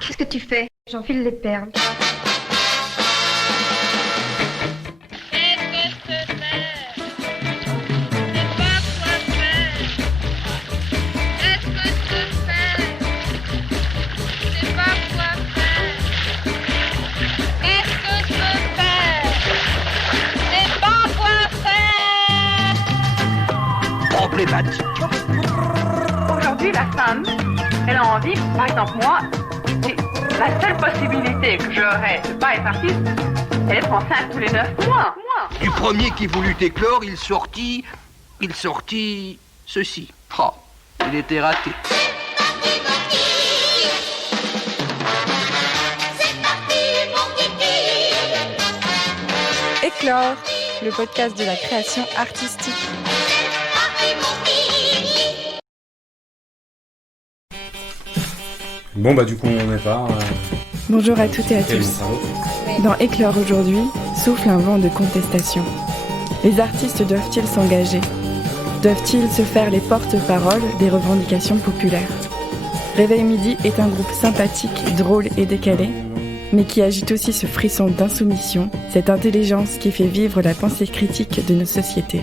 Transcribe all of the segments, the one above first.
Qu'est-ce que tu fais? J'enfile les perles. Aujourd'hui, la femme, elle a envie, par exemple moi, la seule possibilité que j'aurais de ne pas être artiste, c'est d'être enceinte tous les 9 mois. Du premier qui voulut éclore, il sortit ceci. Oh, il était raté. Éclore, le podcast de la création artistique. Bon bah du coup on est part. Bonjour à toutes et à tous. Dans Éclore aujourd'hui, souffle un vent de contestation. Les artistes doivent-ils s'engager? Doivent-ils se faire les porte-paroles des revendications populaires? Réveil Midi est un groupe sympathique, drôle et décalé, mais qui agite aussi ce frisson d'insoumission, cette intelligence qui fait vivre la pensée critique de nos sociétés.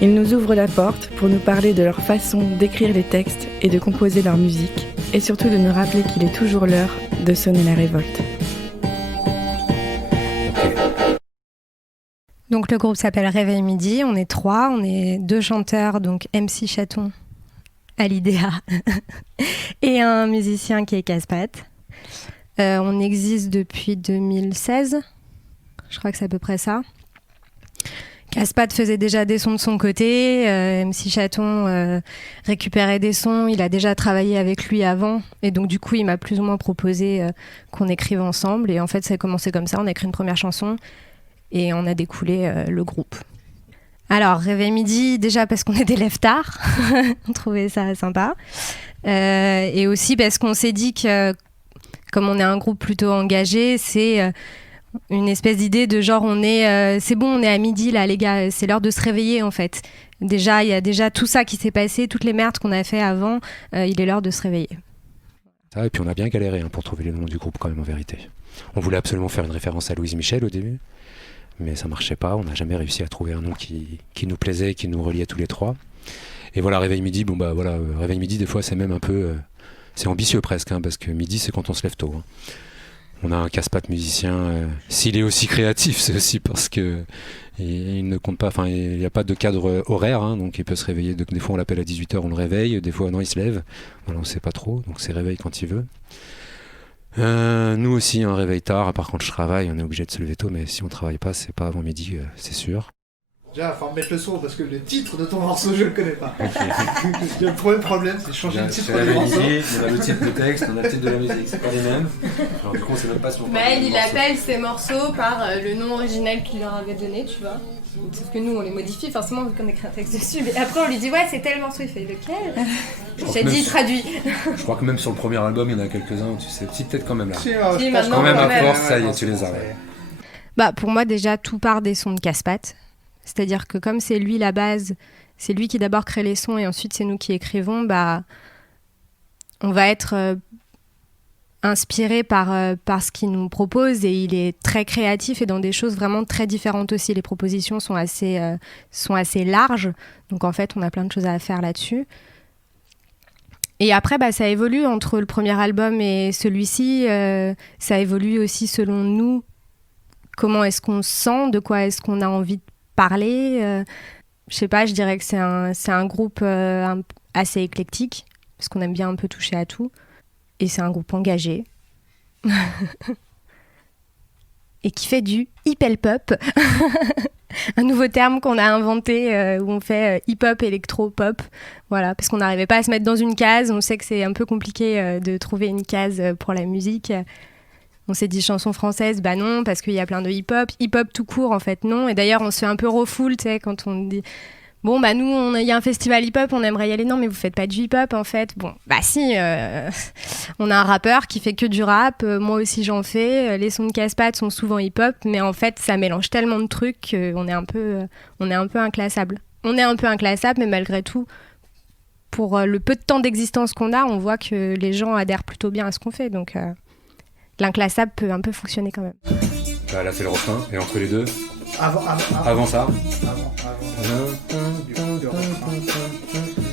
Ils nous ouvrent la porte pour nous parler de leur façon d'écrire les textes et de composer leur musique, et surtout de nous rappeler qu'il est toujours l'heure de sonner la révolte. Donc le groupe s'appelle Réveil Midi, on est 3, on est 2 chanteurs, donc MC Chaton, Alidea, et un musicien qui est Caspat. On existe depuis 2016, je crois que c'est à peu près ça. Caspat faisait déjà des sons de son côté, MC Chaton récupérait des sons, il a déjà travaillé avec lui avant, et donc du coup il m'a plus ou moins proposé qu'on écrive ensemble, et en fait ça a commencé comme ça, on a écrit une première chanson, et on a découlé le groupe. Alors Réveil Midi, déjà parce qu'on est des lève-tard, on trouvait ça sympa, et aussi parce qu'on s'est dit que comme on est un groupe plutôt engagé, c'est une espèce d'idée de genre c'est bon, on est à midi là les gars, c'est l'heure de se réveiller en fait. Déjà, il y a déjà tout ça qui s'est passé, toutes les merdes qu'on a fait avant, il est l'heure de se réveiller. Et puis on a bien galéré pour trouver le nom du groupe quand même en vérité. On voulait absolument faire une référence à Louise Michel au début, mais ça marchait pas, on n'a jamais réussi à trouver un nom qui nous plaisait, qui nous reliait tous les trois. Et voilà, Réveil Midi, Réveil Midi des fois c'est même un peu... c'est ambitieux presque, parce que midi c'est quand on se lève tôt. On a un Caspat musicien, s'il est aussi créatif, c'est aussi parce que il ne compte pas, il n'y a pas de cadre horaire, donc il peut se réveiller, des fois on l'appelle à 18h, on le réveille, des fois non il se lève, voilà, on ne sait pas trop, donc c'est réveil quand il veut. Nous aussi, un réveil tard, par contre je travaille, on est obligé de se lever tôt, mais si on ne travaille pas, c'est pas avant midi, c'est sûr. Déjà, il faut remettre le son parce que le titre de ton morceau, je le connais pas. Le premier problème, c'est de changer le titre du morceau. On a le titre de texte, on a le titre de la musique, c'est pas les mêmes. Alors du coup, on sait même pas si on Maël, il appelle ses morceaux par le nom original qu'il leur avait donné, tu vois. Sauf que nous, on les modifie forcément vu qu'on écrit un texte dessus. Mais après, on lui dit, ouais, c'est tel morceau. Il fait lequel? J'ai dit, traduit. Je crois que même sur le premier album, il y en a quelques-uns où tu sais, si peut-être quand même là. Si, maintenant, quand même à force, ça y est, tu les as. Pour moi déjà, tout part des sons de Caspat. C'est-à-dire que comme c'est lui la base, c'est lui qui d'abord crée les sons et ensuite c'est nous qui écrivons, on va être inspiré par ce qu'il nous propose, et il est très créatif et dans des choses vraiment très différentes aussi. Les propositions sont assez larges, donc en fait on a plein de choses à faire là-dessus. Et après ça évolue entre le premier album et celui-ci, ça évolue aussi selon nous, comment est-ce qu'on se sent, de quoi est-ce qu'on a envie de parler. Je sais pas, je dirais que c'est un groupe assez éclectique, parce qu'on aime bien un peu toucher à tout, et c'est un groupe engagé et qui fait du hip-hop, un nouveau terme qu'on a inventé, où on fait hip-hop, électro-pop, voilà, parce qu'on n'arrivait pas à se mettre dans une case. On sait que c'est un peu compliqué de trouver une case pour la musique. On s'est dit chanson française, non, parce qu'il y a plein de hip-hop tout court en fait, non. Et d'ailleurs on se fait un peu refoule, tu sais, quand on dit bon nous, il y a un festival hip-hop, on aimerait y aller, non mais vous faites pas du hip-hop en fait. Bon, si, on a un rappeur qui fait que du rap, moi aussi j'en fais, les sons de Caspat sont souvent hip-hop, mais en fait ça mélange tellement de trucs qu'on est un peu inclassable. On est un peu inclassable, mais malgré tout, pour le peu de temps d'existence qu'on a, on voit que les gens adhèrent plutôt bien à ce qu'on fait. Donc l'inclassable peut un peu fonctionner quand même. Là c'est le refrain, et entre les deux, Avant ça.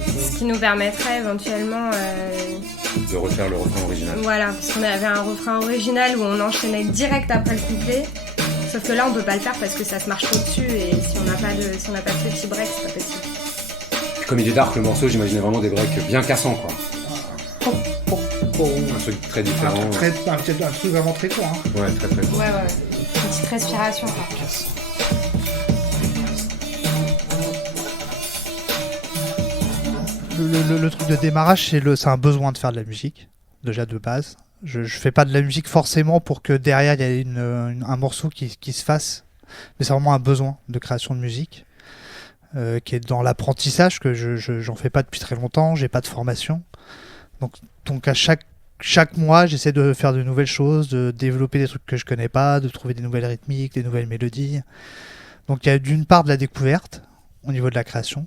Ce qui nous permettrait éventuellement De refaire le refrain original. Voilà, parce qu'on avait un refrain original où on enchaînait direct après le couplet. Sauf que là, on peut pas le faire parce que ça se marche trop dessus et si on n'a pas de petit break, c'est pas possible. Comme il est dark le morceau, j'imaginais vraiment des breaks bien cassants quoi. Un truc très différent. Un truc vraiment très court. Hein. Ouais, très très court. Ouais. Une petite respiration quoi. Le truc de démarrage, c'est un besoin de faire de la musique, déjà de base. Je fais pas de la musique forcément pour que derrière il y ait un morceau qui se fasse, mais c'est vraiment un besoin de création de musique qui est dans l'apprentissage, que j'en fais pas depuis très longtemps, j'ai pas de formation. Donc à chaque mois, j'essaie de faire de nouvelles choses, de développer des trucs que je connais pas, de trouver des nouvelles rythmiques, des nouvelles mélodies. Donc il y a d'une part de la découverte au niveau de la création.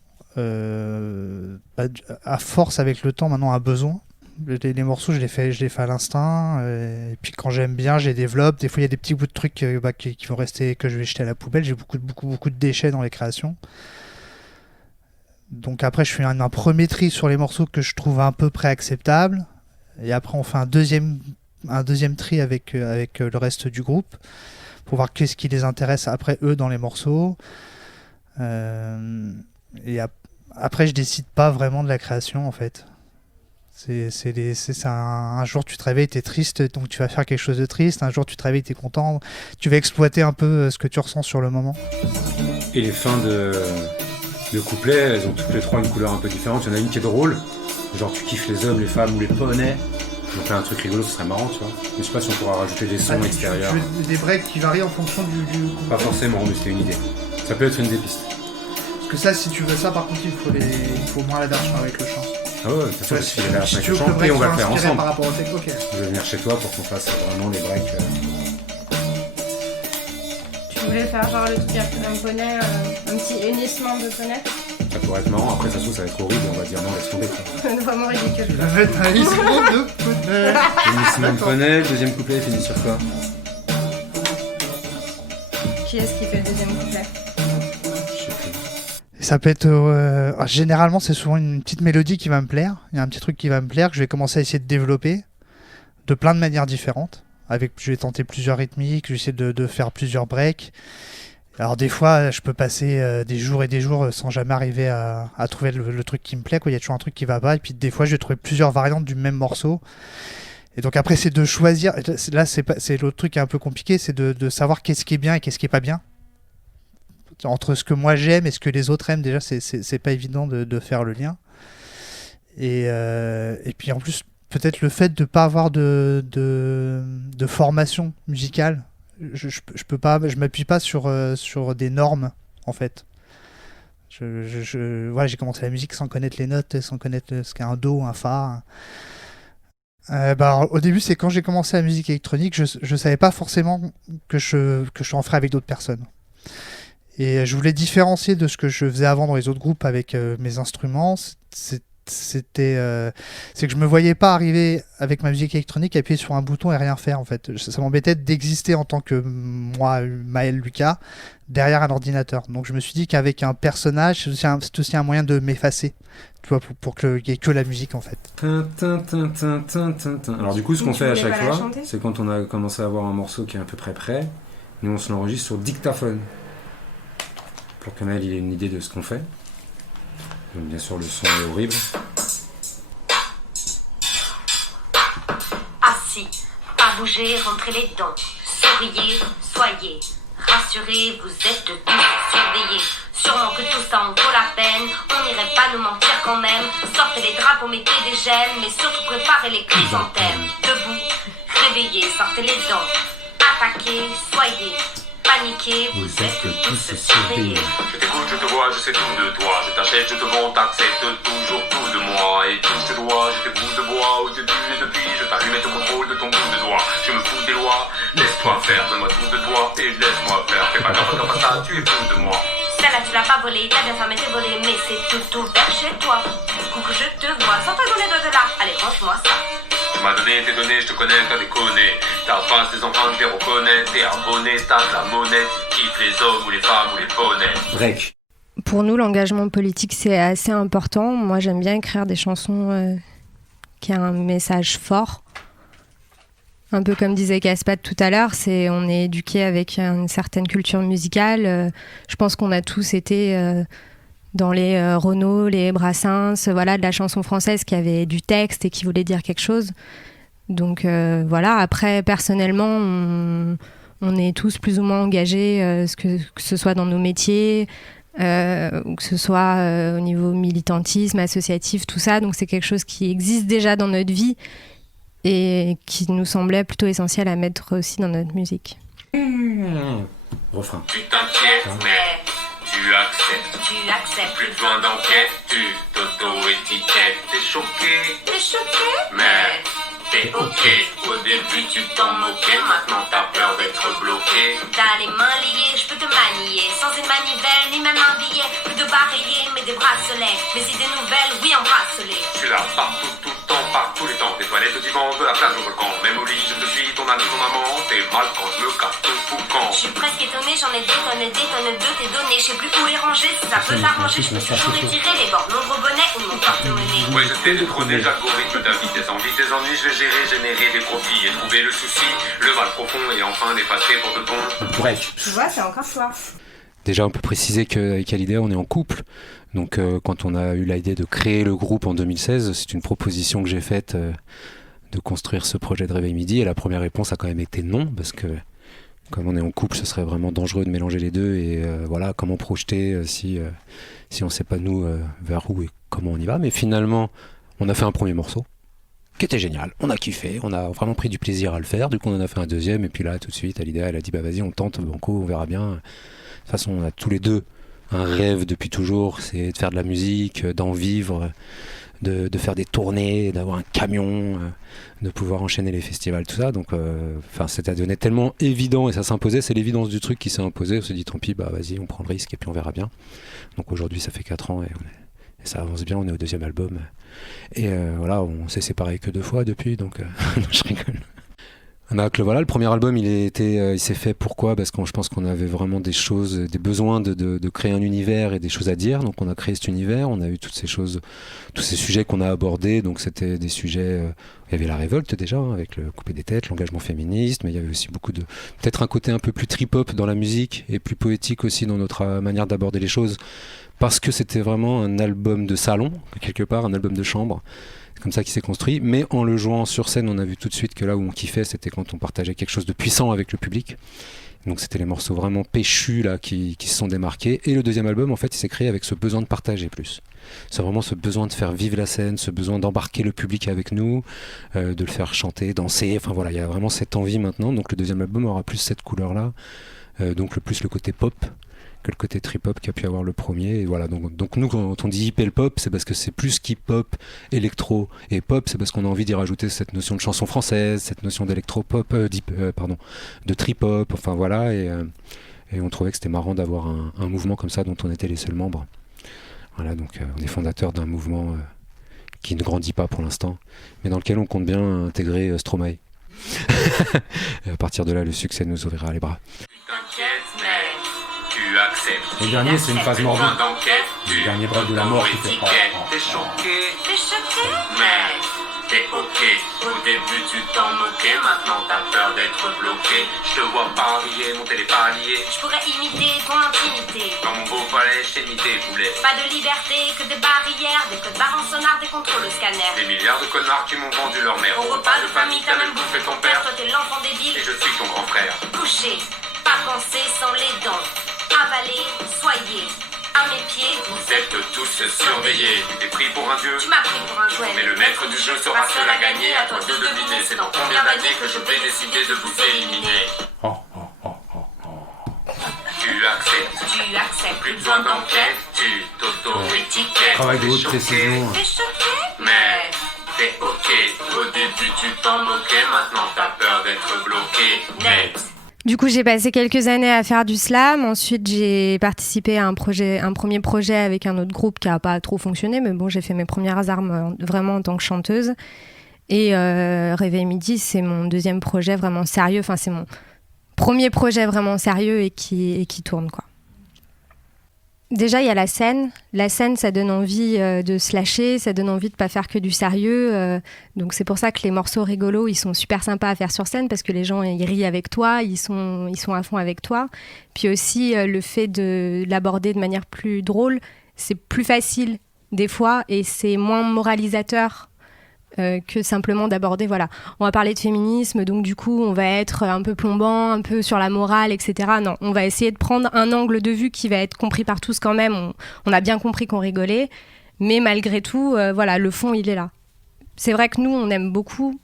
À force avec le temps maintenant un besoin. Les morceaux je les fais à l'instinct et puis quand j'aime bien je les développe. Des fois il y a des petits bouts de trucs qui vont rester, que je vais jeter à la poubelle. J'ai beaucoup de déchets dans les créations, donc après je fais un premier tri sur les morceaux que je trouve à peu près acceptables et après on fait un deuxième tri avec le reste du groupe pour voir qu'est-ce qui les intéresse après eux dans les morceaux et après je décide pas vraiment de la création en fait. Un jour tu te réveilles, t'es triste, donc tu vas faire quelque chose de triste. Un jour tu te réveilles, t'es content, tu vas exploiter un peu ce que tu ressens sur le moment. Et les fins de couplets, elles ont toutes les trois une couleur un peu différente. Il y en a une qui est drôle, genre tu kiffes les hommes, les femmes ou les poneys. Donc là un truc rigolo, ce serait marrant, tu vois. Mais je sais pas si on pourra rajouter des sons extérieurs. Des breaks qui varient en fonction du couplet. Pas forcément, mais c'était une idée. Ça peut être une des pistes. Parce que ça, si tu veux ça, par contre, il faut au moins la version avec le chant. Ah ouais, de toute façon, si la version avec le chant, chant, et on va le faire ensemble. Par rapport au texte, okay. Je vais venir chez toi pour qu'on fasse vraiment les breaks. Tu voulais faire genre le truc un poney, un petit hennissement de poney? Ça pourrait être marrant, après ça se trouve ça va être horrible, on va dire non, laisse tomber quoi. Vraiment ridicule. Tu vas mettre un hennissement de poney. Hennissement de poney, le deuxième couplet finit sur quoi? Qui est-ce qui fait le deuxième couplet? Ça peut être... généralement, c'est souvent une petite mélodie qui va me plaire. Il y a un petit truc qui va me plaire, que je vais commencer à essayer de développer de plein de manières différentes. Je vais tenter plusieurs rythmiques, je vais essayer de faire plusieurs breaks. Alors des fois, je peux passer des jours et des jours sans jamais arriver à trouver le truc qui me plaît, quoi. Il y a toujours un truc qui va pas. Et puis des fois, je vais trouver plusieurs variantes du même morceau. Et donc après, c'est de choisir... Là, c'est l'autre truc qui est un peu compliqué, c'est de savoir qu'est-ce qui est bien et qu'est-ce qui est pas bien. Entre ce que moi j'aime et ce que les autres aiment, déjà c'est pas évident de faire le lien. Et puis en plus peut-être le fait de pas avoir de formation musicale, je peux pas, je m'appuie pas sur des normes en fait. Voilà, j'ai commencé la musique sans connaître les notes, sans connaître ce qu'est un do, un fa. Au début, c'est quand j'ai commencé la musique électronique, je savais pas forcément que je en ferais avec d'autres personnes. Et je voulais différencier de ce que je faisais avant dans les autres groupes avec mes instruments. C'est que je me voyais pas arriver avec ma musique électronique, appuyer sur un bouton et rien faire en fait. Ça m'embêtait d'exister en tant que moi, Maël Lucas, derrière un ordinateur. Donc je me suis dit qu'avec un personnage, c'est aussi un moyen de m'effacer, tu vois, pour qu'il n'y ait que la musique en fait. Alors du coup, ce qu'on fait à chaque fois, c'est quand on a commencé à avoir un morceau qui est à peu près prêt, nous on se l'enregistre sur dictaphone. Pour que Maël ait une idée de ce qu'on fait. Donc bien sûr le son est horrible. Assis, pas bouger, rentrez les dents. Souriez, soyez rassurés, vous êtes tous surveillés. Sûrement que tout ça en vaut la peine. On n'irait pas nous mentir quand même. Sortez les drapeaux, mettez des gemmes, mais surtout préparez les chrysanthèmes. Debout, réveillez, sortez les dents. Attaquez, soyez paniqué, vous êtes tous surveillés. Je t'écoute, je te vois, je sais tout de toi. Je t'achète, je te vends, t'acceptes toujours tout de moi. Et tout je te dois, je t'écoute de bois. Au début et depuis, je t'allume et te contrôle de ton bout de doigt. Je me fous des lois, laisse-toi faire, donne-moi tout de toi et laisse-moi faire. Fais pas comme ça, tu es fou de moi. Celle-là tu la n'as pas volé, t'as bien fermé tes volets, mais c'est tout ouvert chez toi. Coucou, je te vois, sans ta donner de là. Allez, range-moi ça. Tu m'as donné tes données, je te connais, t'as déconné. Ta face, les empreintes, je les reconnais. T'es abonné, t'as de la monnaie. Tu kiffes les hommes ou les femmes ou les bonnets. Break. Pour nous, l'engagement politique, c'est assez important. Moi, j'aime bien écrire des chansons qui ont un message fort. Un peu comme disait Caspat tout à l'heure, on est éduqué avec une certaine culture musicale. Je pense qu'on a tous été dans les Renaud, les Brassens, voilà, de la chanson française qui avait du texte et qui voulait dire quelque chose. Donc voilà, après, personnellement, on est tous plus ou moins engagés, que ce soit dans nos métiers, ou que ce soit au niveau militantisme, associatif, tout ça. Donc c'est quelque chose qui existe déjà dans notre vie et qui nous semblait plutôt essentiel à mettre aussi dans notre musique. Refrain. Tu t'inquiètes, mais tu acceptes. Plus besoin d'enquête, tu t'auto-étiquettes. T'es choqué, mais t'es ok. Au début tu t'en moquais, maintenant t'as peur d'être bloqué. T'as les mains liées, je peux te manier. Sans une manivelle, ni même un billet. Plus de barillet, mais des bracelets. Mes idées nouvelles, oui, en bracelet. Je suis là partout, tout le temps, par tous les temps. Des toilettes au divan, de la plage au volcan. Même au lit, je te suis, ton ami, ton amant. T'es mal quand je me casse ton foucan. Je suis presque étonnée, j'en ai des tonnes de tes données. Je sais plus où les ranger, si ça peut t'arranger. Je peux toujours étirer les bords, nombreux bonnets ou mon porte-monnaie. Ouais, je t'ai détrôné, j'algorithme ta vie, tes envies, tes ennuis. Je vais générer des profits et trouver le souci, le mal profond et enfin l'effacer pour de bon. Break. Tu vois, c'est encore toi. Déjà, on peut préciser qu'avec Hallyday, on est en couple. Donc, quand on a eu l'idée de créer le groupe en 2016, c'est une proposition que j'ai faite de construire ce projet de Réveil Midi. Et la première réponse a quand même été non, parce que comme on est en couple, ce serait vraiment dangereux de mélanger les deux. Et voilà, comment projeter si on ne sait pas nous vers où et comment on y va. Mais finalement, on a fait un premier morceau qui était génial. On a kiffé, on a vraiment pris du plaisir à le faire. Du coup, on en a fait un deuxième. Et puis là, tout de suite, Hallyday, elle a dit bah vas-y, on tente, banco, on verra bien. De toute façon, on a tous les deux un rêve depuis toujours, c'est de faire de la musique, d'en vivre, de faire des tournées, d'avoir un camion, de pouvoir enchaîner les festivals, tout ça. Donc, c'était devenu tellement évident et ça s'imposait. C'est l'évidence du truc qui s'est imposé. On s'est dit tant pis, bah vas-y, on prend le risque et puis on verra bien. Donc aujourd'hui, ça fait 4 ans et ça avance bien. On est au 2e album et voilà, on s'est séparés que 2 fois depuis. Donc, je rigole. Voilà, le premier album, il s'est fait pourquoi ? Parce que je pense qu'on avait vraiment des choses, des besoins de créer un univers et des choses à dire. Donc on a créé cet univers, on a eu toutes ces choses, tous ces sujets qu'on a abordés. Donc c'était des sujets, il y avait la révolte déjà, avec le couper des têtes, l'engagement féministe, mais il y avait aussi beaucoup de, peut-être un côté un peu plus trip-hop dans la musique et plus poétique aussi dans notre manière d'aborder les choses. Parce que c'était vraiment un album de salon, quelque part, un album de chambre. C'est comme ça qu'il s'est construit, mais en le jouant sur scène, on a vu tout de suite que là où on kiffait, c'était quand on partageait quelque chose de puissant avec le public. Donc c'était les morceaux vraiment péchus là qui se sont démarqués. Et le deuxième album, en fait, il s'est créé avec ce besoin de partager plus. C'est vraiment ce besoin de faire vivre la scène, ce besoin d'embarquer le public avec nous, de le faire chanter, danser. Enfin voilà, il y a vraiment cette envie maintenant. Donc le deuxième album aura plus cette couleur-là, donc le côté pop que le côté trip-hop qu'a pu avoir le premier. Et voilà, donc nous, quand on dit hip-hop, c'est parce que c'est plus qu'hip-hop, électro et pop, c'est parce qu'on a envie d'y rajouter cette notion de chanson française, cette notion d'électro-pop, de trip-hop, enfin voilà, et on trouvait que c'était marrant d'avoir un mouvement comme ça dont on était les seuls membres. Voilà, donc on est fondateur d'un mouvement qui ne grandit pas pour l'instant, mais dans lequel on compte bien intégrer Stromae. Et à partir de là, le succès nous ouvrira les bras. Tu acceptes. Le dernier, c'est une phase morbide. Le dernier break de la mort qui fait pas. T'es choqué, mais t'es ok. Au début tu t'en moquais, maintenant t'as peur d'être bloqué. Je te vois parier, monter les paliers. Je pourrais imiter ton intimité. Dans mon beau palais, je t'ai mis des boulets. Pas de liberté, que des barrières, des codes barres en sonar, des contrôles au scanner. Des milliards de connards qui m'ont vendu leur mère. Au repas de famille, t'as même bouffé ton père. Toi t'es l'enfant débile. Et je suis ton grand frère. Couché, pas penser sans les dents. Avalé, soyez, à mes pieds. Vous êtes tous surveillés. Tu t'es pris pour un dieu. Tu m'as pris pour un jouet. Mais le maître du jeu sera seul à gagner. À toi de deviner. C'est dans combien d'années que je vais décider de vous éliminer. Tu acceptes. Plus besoin d'enquête. Tu t'auto-étiquettes. Travail de haute précision. T'es choqué, mais t'es ok. Au début tu t'en moquais. Maintenant t'as peur d'être bloqué. Net. Du coup, j'ai passé quelques années à faire du slam. Ensuite, j'ai participé à un premier projet avec un autre groupe qui n'a pas trop fonctionné. Mais bon, j'ai fait mes premières armes vraiment en tant que chanteuse. Et Réveil Midi, c'est mon deuxième projet vraiment sérieux. Enfin, c'est mon premier projet vraiment sérieux et qui tourne, quoi. Déjà, il y a la scène. La scène, ça donne envie de se lâcher, ça donne envie de pas faire que du sérieux. Donc c'est pour ça que les morceaux rigolos, ils sont super sympas à faire sur scène parce que les gens, ils rient avec toi, ils sont à fond avec toi. Puis aussi, le fait de l'aborder de manière plus drôle, c'est plus facile des fois et c'est moins moralisateur que simplement d'aborder, voilà, on va parler de féminisme, donc du coup on va être un peu plombant, un peu sur la morale, etc. Non, on va essayer de prendre un angle de vue qui va être compris par tous quand même. On a bien compris qu'on rigolait, mais malgré tout, voilà, le fond il est là. C'est vrai que nous on aime beaucoup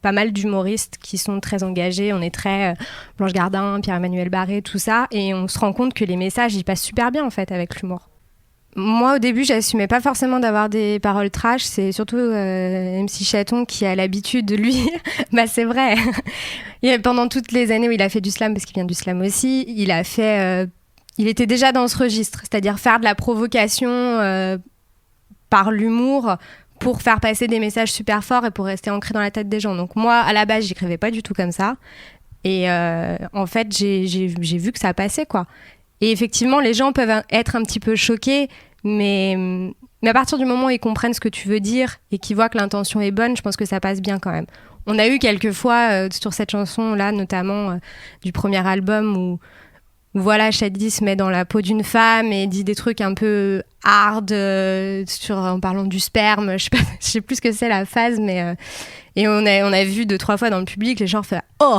pas mal d'humoristes qui sont très engagés, on est très Blanche Gardin, Pierre-Emmanuel Barré, tout ça, et on se rend compte que les messages ils passent super bien en fait avec l'humour. Moi, au début, j'assumais pas forcément d'avoir des paroles trash. C'est surtout MC Chaton qui a l'habitude de lui. Bah, c'est vrai. Pendant toutes les années où il a fait du slam, parce qu'il vient du slam aussi, il était déjà dans ce registre, c'est-à-dire faire de la provocation par l'humour pour faire passer des messages super forts et pour rester ancré dans la tête des gens. Donc moi, à la base, j'écrivais pas du tout comme ça. Et en fait, j'ai vu que ça passait, quoi. Et effectivement, les gens peuvent être un petit peu choqués, mais à partir du moment où ils comprennent ce que tu veux dire et qu'ils voient que l'intention est bonne, je pense que ça passe bien quand même. On a eu quelques fois sur cette chanson-là, notamment du premier album, où voilà, Shady se met dans la peau d'une femme et dit des trucs un peu hard en parlant du sperme. Je sais plus ce que c'est la phase, mais et on a vu 2-3 fois dans le public les gens faire oh.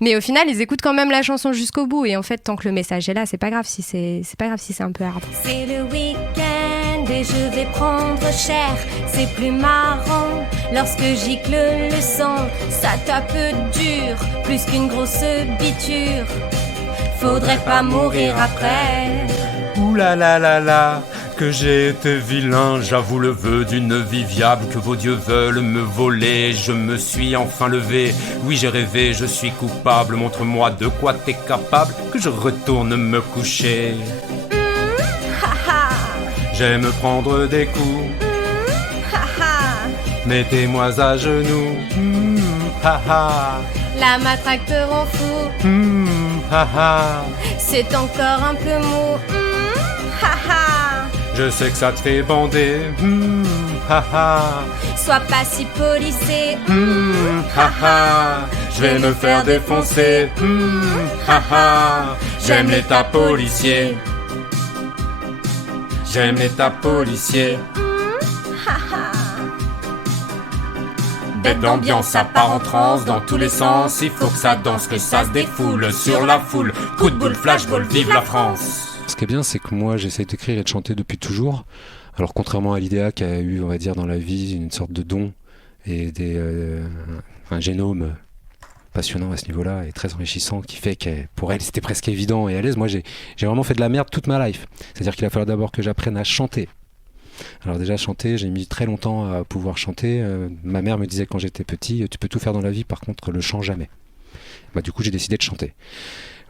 Mais au final, ils écoutent quand même la chanson jusqu'au bout. Et en fait, tant que le message est là, c'est pas grave si c'est un peu hard. C'est le week-end et je vais prendre cher. C'est plus marrant lorsque gicle le sang. Ça tape dur, plus qu'une grosse biture. Faudrait pas mourir après. Ouh là là là là, que j'ai été vilain, j'avoue le vœu d'une vie viable, que vos dieux veulent me voler. Je me suis enfin levé, oui j'ai rêvé, je suis coupable. Montre-moi de quoi t'es capable, que je retourne me coucher. J'aime prendre des coups, mettez-moi à genoux. La matraque te rend fou. C'est encore un peu mou. Je sais que ça te fait bander. Sois pas si policé. Je vais me faire défoncer. J'aime l'état policier. J'aime l'état policier. Bête d'ambiance, ça part en transe dans tous les sens. Il faut que ça danse, que ça se défoule sur la foule. Coup de boule, flashball, vive la France. Ce qui est bien, c'est que moi, j'essaie d'écrire et de chanter depuis toujours. Alors, contrairement à l'IDEA qui a eu, on va dire, dans la vie, une sorte de don et un génome passionnant à ce niveau-là et très enrichissant qui fait que pour elle, c'était presque évident et à l'aise. Moi, j'ai vraiment fait de la merde toute ma life. C'est-à-dire qu'il a fallu d'abord que j'apprenne à chanter. Alors déjà chanter, j'ai mis très longtemps à pouvoir chanter. Ma mère me disait quand j'étais petit, tu peux tout faire dans la vie, par contre le chant jamais. Bah, du coup j'ai décidé de chanter.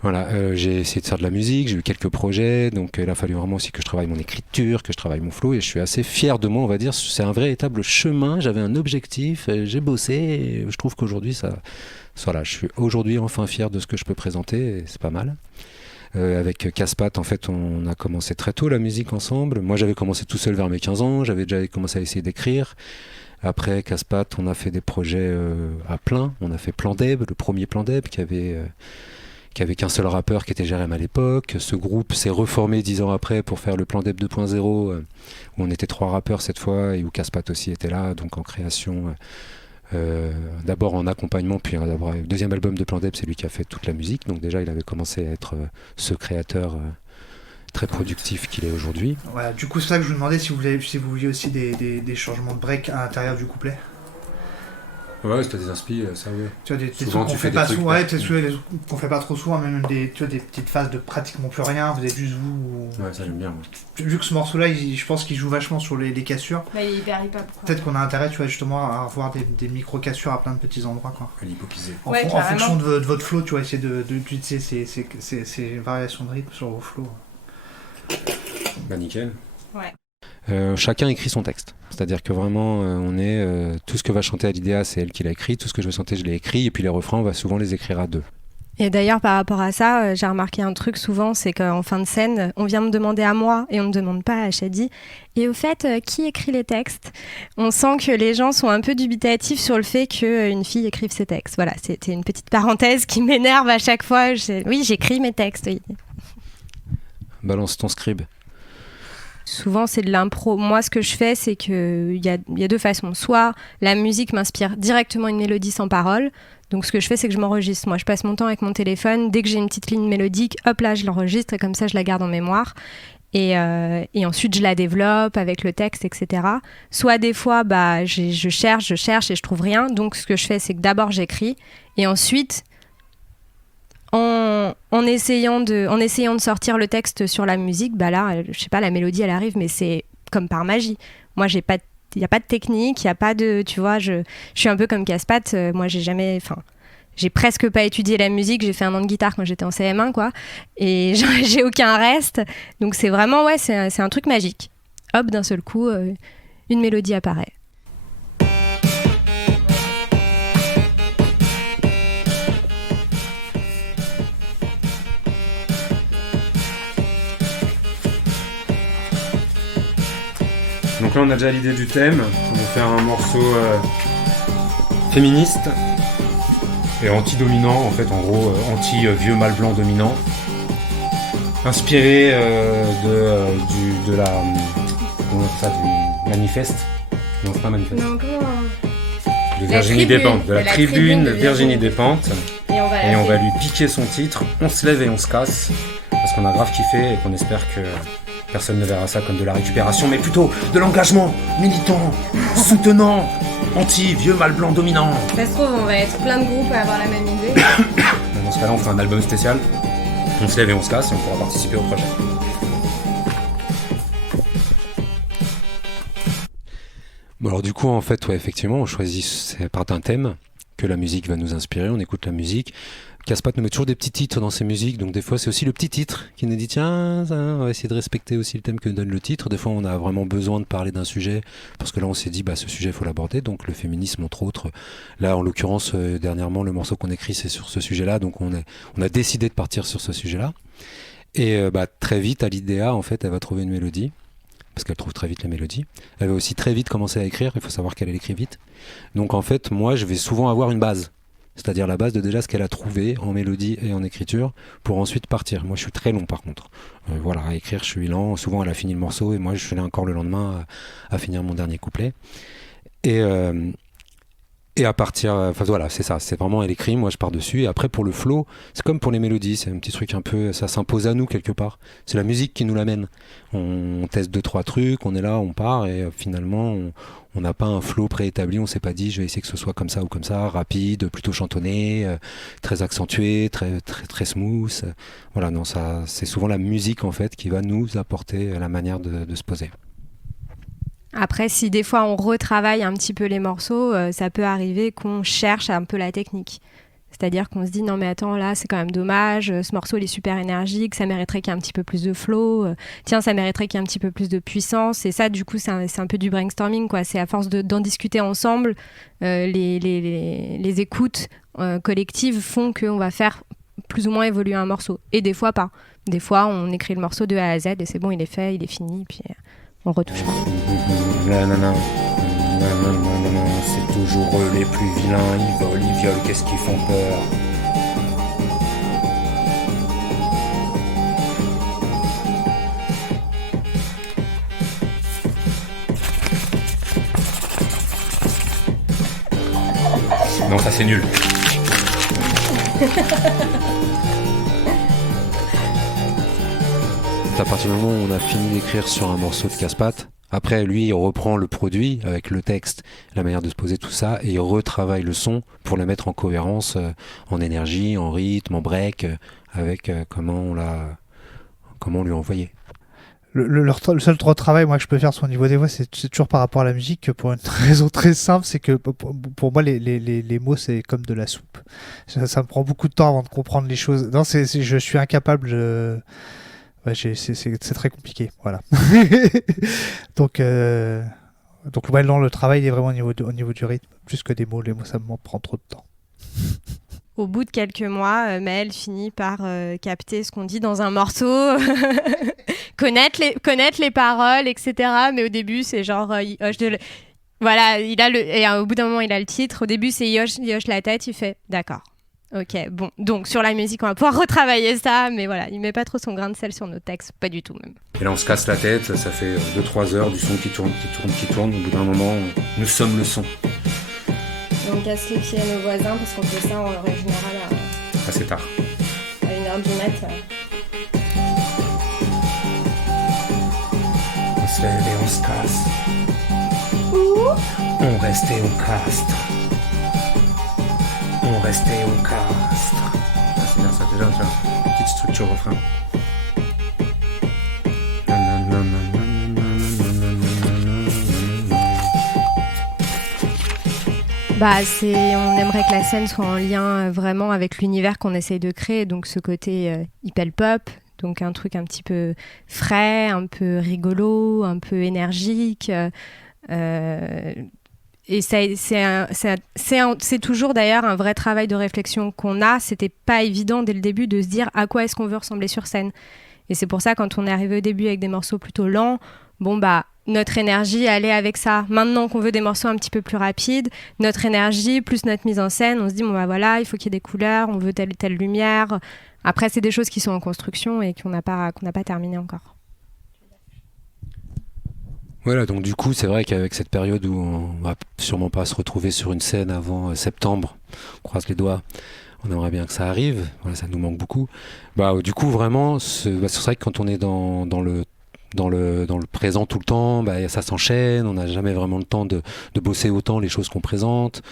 Voilà, j'ai essayé de faire de la musique, j'ai eu quelques projets, donc il a fallu vraiment aussi que je travaille mon écriture, que je travaille mon flow, et je suis assez fier de moi, on va dire. C'est un véritable chemin, j'avais un objectif, j'ai bossé, et je trouve qu'aujourd'hui voilà, je suis aujourd'hui enfin fier de ce que je peux présenter, et c'est pas mal. Avec Caspat, en fait, on a commencé très tôt la musique ensemble. Moi, j'avais commencé tout seul vers mes 15 ans. J'avais déjà commencé à essayer d'écrire. Après Caspat, on a fait des projets à plein. On a fait Plan Deb, le premier Plan Deb, qui avait qu'un seul rappeur qui était Jérém à l'époque. Ce groupe s'est reformé 10 ans après pour faire le Plan Deb 2.0, où on était 3 rappeurs cette fois, et où Caspat aussi était là, donc en création... d'abord en accompagnement, puis d'abord le deuxième album de Plan Deb, c'est lui qui a fait toute la musique, donc déjà il avait commencé à être ce créateur très productif qu'il est aujourd'hui. Voilà, du coup c'est ça que je vous demandais si vous vouliez aussi des changements de break à l'intérieur du couplet. Ouais, si t'as des inspi, ça ouais. Tu vois, des souvent trucs tu fais qu'on fait pas des trucs. souvent, des trucs qu'on fait pas trop souvent, même tu vois, des petites phases de pratiquement plus rien, vous êtes juste vous. Ouais, ça j'aime bien. Ouais. Vu que ce morceau-là, je pense qu'il joue vachement sur les cassures. Bah, il est hyper hip-hop, quoi. Peut-être qu'on a intérêt, tu vois, justement, à avoir des micro-cassures à plein de petits endroits, quoi. À l'hypopiser. En fonction de votre flow, tu vois, essayer d'utiliser ces variations de rythme sur vos flows. Bah nickel. Ouais. Chacun écrit son texte. C'est-à-dire que vraiment, tout ce que va chanter Alidea, c'est elle qui l'a écrit. Tout ce que je vais chanter, je l'ai écrit. Et puis les refrains, on va souvent les écrire à deux. Et d'ailleurs, par rapport à ça, j'ai remarqué un truc souvent, c'est qu'en fin de scène, on vient me demander à moi et on ne demande pas à Shadi. Et au fait, qui écrit les textes ? On sent que les gens sont un peu dubitatifs sur le fait qu'une fille écrive ses textes. Voilà, c'était une petite parenthèse qui m'énerve à chaque fois. Oui, j'écris mes textes. Oui. Balance ton scribe. Souvent, c'est de l'impro. Moi, ce que je fais, c'est qu'il y a deux façons. Soit la musique m'inspire directement une mélodie sans parole. Donc, ce que je fais, c'est que je m'enregistre. Moi, je passe mon temps avec mon téléphone. Dès que j'ai une petite ligne mélodique, hop là, je l'enregistre et comme ça, je la garde en mémoire. Et ensuite, je la développe avec le texte, etc. Soit des fois, je cherche et je trouve rien. Donc, ce que je fais, c'est que d'abord, j'écris. Et ensuite, en essayant de sortir le texte sur la musique, là, je sais pas, la mélodie elle arrive, mais c'est comme par magie. Moi, il y a pas de technique, il y a pas de, tu vois, je suis un peu comme Caspat. Moi, j'ai presque pas étudié la musique. J'ai fait 1 an de guitare quand j'étais en CM1, quoi, et j'ai aucun reste. Donc c'est vraiment c'est un truc magique. Hop, d'un seul coup, une mélodie apparaît. Donc là on a déjà l'idée du thème, on va faire un morceau féministe et anti-dominant, en fait en gros anti-vieux mâle blanc dominant, inspiré de la comment on appelle ça, du manifeste. Non, c'est pas manifeste. Non, comment de Virginie Despentes, de la tribune de Virginie Despentes. Et on va lui piquer son titre, on se lève et on se casse, parce qu'on a grave kiffé et qu'on espère que personne ne verra ça comme de la récupération, mais plutôt de l'engagement militant, soutenant, anti-vieux mâle blanc dominant. Ça se trouve, on va être plein de groupes à avoir la même idée. Dans ce cas-là, on fait un album spécial, on se lève et on se casse et on pourra participer au projet. Bon, alors du coup, en fait, ouais, effectivement, on choisit, c'est part d'un thème que la musique va nous inspirer, on écoute la musique. Caspat nous met toujours des petits titres dans ses musiques, donc des fois c'est aussi le petit titre qui nous dit tiens, on va essayer de respecter aussi le thème que donne le titre. Des fois on a vraiment besoin de parler d'un sujet, parce que là on s'est dit ce sujet il faut l'aborder, donc le féminisme entre autres. Là en l'occurrence, dernièrement le morceau qu'on écrit c'est sur ce sujet-là, donc on a décidé de partir sur ce sujet-là. Et très vite, Alidea en fait elle va trouver une mélodie, parce qu'elle trouve très vite la mélodie. Elle va aussi très vite commencer à écrire, il faut savoir qu'elle écrit vite. Donc en fait moi je vais souvent avoir une base. C'est-à-dire la base de déjà ce qu'elle a trouvé en mélodie et en écriture pour ensuite partir. Moi je suis très long par contre. À écrire je suis lent. Souvent elle a fini le morceau et moi je suis là encore le lendemain à finir mon dernier couplet. Et à partir, c'est ça, c'est vraiment elle écrit, moi je pars dessus. Et après pour le flow, c'est comme pour les mélodies, c'est un petit truc un peu, ça s'impose à nous quelque part. C'est la musique qui nous l'amène. On teste 2-3 trucs, on est là, on part et finalement on n'a pas un flow préétabli, on s'est pas dit je vais essayer que ce soit comme ça ou comme ça, rapide, plutôt chantonné, très accentué, très, très, très smooth. Voilà, non, ça, c'est souvent la musique en fait qui va nous apporter la manière de se poser. Après, si des fois on retravaille un petit peu les morceaux, ça peut arriver qu'on cherche un peu la technique. C'est-à-dire qu'on se dit non mais attends, là c'est quand même dommage, ce morceau il est super énergique, ça mériterait qu'il y ait un petit peu plus de flow, tiens ça mériterait qu'il y ait un petit peu plus de puissance. Et ça du coup c'est un peu du brainstorming, quoi. C'est à force d'en discuter ensemble, les écoutes collectives font qu'on va faire plus ou moins évoluer un morceau. Et des fois pas. Des fois on écrit le morceau de A à Z et c'est bon, il est fait, il est fini, puis on retouche pas. Non, c'est toujours eux les plus vilains, ils volent, ils violent, qu'est-ce qu'ils font peur. Non, ça c'est nul. À partir du moment où on a fini d'écrire sur un morceau de Caspat, Après, lui, il reprend le produit avec le texte, la manière de se poser, tout ça, et il retravaille le son pour la mettre en cohérence, en énergie, en rythme, en break, avec comment on lui a envoyé. Le seul travail moi que je peux faire sur le niveau des voix, c'est toujours par rapport à la musique, pour une raison très simple, c'est que pour moi les mots c'est comme de la soupe. Ça me prend beaucoup de temps avant de comprendre les choses. Non, je suis incapable. C'est très compliqué, voilà. donc ouais, non, le travail est vraiment au niveau du rythme, plus que des mots. Les mots, ça me prend trop de temps. Au bout de quelques mois, Maëlle finit par capter ce qu'on dit dans un morceau, connaître les paroles, etc. Mais au début, c'est genre... Voilà, et au bout d'un moment, il a le titre. Au début, c'est il hoche la tête, il fait « D'accord, ok, bon. Donc, sur la musique, on va pouvoir retravailler ça. » Mais voilà, il met pas trop son grain de sel sur nos textes, pas du tout même. Et là, on se casse la tête, ça fait 2-3 heures du son qui tourne. Au bout d'un moment, nous sommes le son. On casse les pieds à nos voisins parce qu'on fait ça en règle générale assez tard. À 1h du mat. On se lève et on se casse. On reste et on castre. On reste et on castre. Ah, c'est bien ça, déjà, tu vois. Petite structure refrain. On aimerait que la scène soit en lien vraiment avec l'univers qu'on essaye de créer, donc ce côté hyper pop, donc un truc un petit peu frais, un peu rigolo, un peu énergique. Et c'est toujours d'ailleurs un vrai travail de réflexion qu'on a. C'était pas évident dès le début de se dire à quoi est-ce qu'on veut ressembler sur scène. Et c'est pour ça, quand on est arrivé au début avec des morceaux plutôt lents, notre énergie allait avec ça. Maintenant qu'on veut des morceaux un petit peu plus rapides, notre énergie plus notre mise en scène, on se dit voilà, il faut qu'il y ait des couleurs, on veut telle ou telle lumière. Après, c'est des choses qui sont en construction et qu'on n'a pas terminé encore. Voilà, donc du coup, c'est vrai qu'avec cette période où on va sûrement pas se retrouver sur une scène avant septembre, on croise les doigts, on aimerait bien que ça arrive, voilà, ça nous manque beaucoup. Du coup, vraiment, c'est vrai que quand on est dans le présent tout le temps, ça s'enchaîne, on n'a jamais vraiment le temps de bosser autant les choses qu'on présente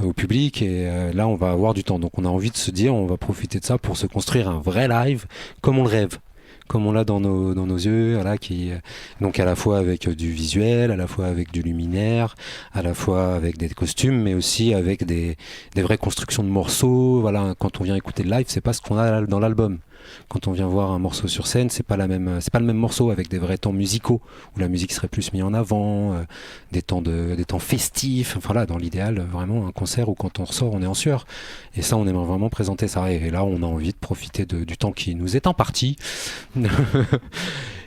au public, et là on va avoir du temps, donc on a envie de se dire on va profiter de ça pour se construire un vrai live comme on le rêve, comme on l'a dans nos yeux, voilà, donc à la fois avec du visuel, à la fois avec du luminaire, à la fois avec des costumes, mais aussi avec des vraies constructions de morceaux. Voilà, quand on vient écouter le live, c'est pas ce qu'on a dans l'album. Quand on vient voir un morceau sur scène, c'est pas le même morceau, avec des vrais temps musicaux où la musique serait plus mise en avant, des temps festifs. Enfin là, dans l'idéal, vraiment un concert où quand on ressort, on est en sueur. Et ça, on aimerait vraiment présenter ça. Et là, on a envie de profiter du temps qui nous est imparti.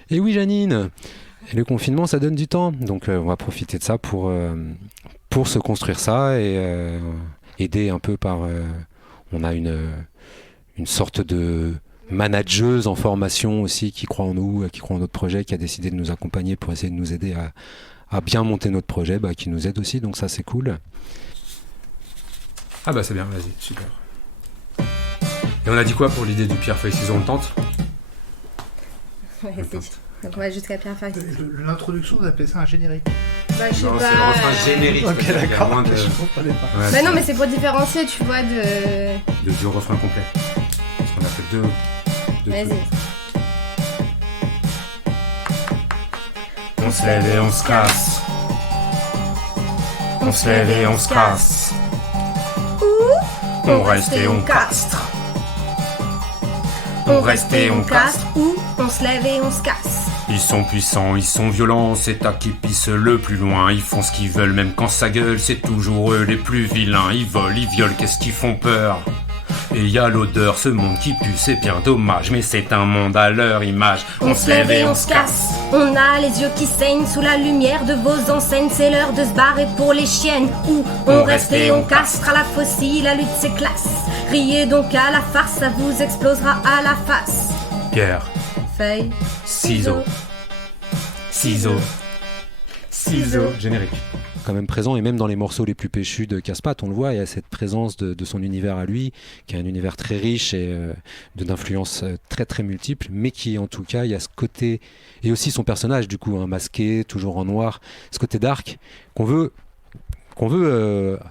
Et oui, Janine. Et le confinement, ça donne du temps. Donc, on va profiter de ça pour se construire ça et aider un peu par. On a une sorte de manageuse en formation aussi qui croit en nous, qui croit en notre projet, qui a décidé de nous accompagner pour essayer de nous aider à bien monter notre projet, qui nous aide aussi, donc ça c'est cool. Ah c'est bien, vas-y, super. Et on a dit quoi pour l'idée du pierre feuille ciseaux, on tente? Ouais, donc on va jusqu'à pierre feuille. L'introduction, vous appelez ça un générique? Je sais pas. C'est le refrain générique. Ok, d'accord. Non, mais c'est pour différencier, tu vois, du refrain complet. Parce qu'on a fait deux. Vas-y. On se lève et on se casse. On se lève et on se casse. On reste et on castre. On reste et on casse. Ou on se lève et on se casse. Ils sont puissants, ils sont violents, c'est à qui pisse le plus loin. Ils font ce qu'ils veulent, même quand ça gueule, c'est toujours eux les plus vilains. Ils volent, ils violent, qu'est-ce qu'ils font peur? Et y a l'odeur, ce monde qui pue, c'est bien dommage, mais c'est un monde à leur image. On se lève et on se casse. On a les yeux qui saignent sous la lumière de vos enseignes. C'est l'heure de se barrer pour les chiennes. Ou on reste et on castre. À la faucille, la lutte c'est classe. Riez donc à la farce, ça vous explosera à la face. Pierre, feuille, ciseaux, ciseaux, ciseaux, générique. Quand même présent, et même dans les morceaux les plus péchus de Casse-Pattes, on le voit, il y a cette présence de son univers à lui, qui est un univers très riche et d'influences très très multiples, mais qui en tout cas, il y a ce côté, et aussi son personnage du coup, masqué, toujours en noir, ce côté dark qu'on veut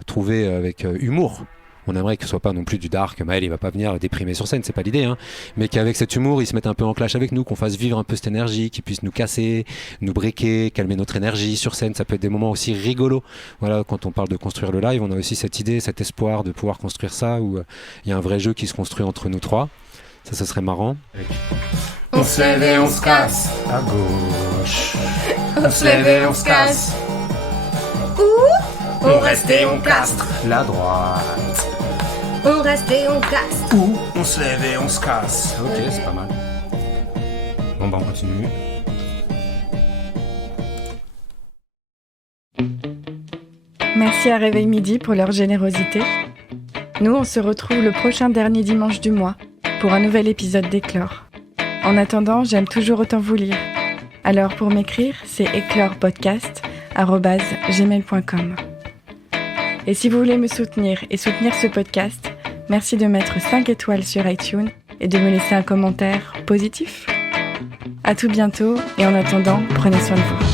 trouver avec humour. On aimerait que ce soit pas non plus du dark, Maël il va pas venir déprimer sur scène, c'est pas l'idée, hein. Mais qu'avec cet humour, il se mette un peu en clash avec nous, qu'on fasse vivre un peu cette énergie, qu'il puisse nous casser, nous breaker, calmer notre énergie sur scène. Ça peut être des moments aussi rigolos. Voilà, quand on parle de construire le live, on a aussi cette idée, cet espoir de pouvoir construire ça, où il y a un vrai jeu qui se construit entre nous trois. Ça serait marrant. On se lève et on se casse à gauche. On se lève et on se casse. On reste et on castre la droite. On reste et on casse. Ou on se lève et on se casse. Ok, c'est pas mal. Bon bah on continue. Merci à Réveil Midi pour leur générosité. Nous, on se retrouve le prochain dernier dimanche du mois pour un nouvel épisode d'Éclore. En attendant, j'aime toujours autant vous lire. Alors pour m'écrire, c'est éclorepodcast@gmail.com. Et si vous voulez me soutenir et soutenir ce podcast, merci de mettre 5 étoiles sur iTunes et de me laisser un commentaire positif. À tout bientôt et en attendant, prenez soin de vous.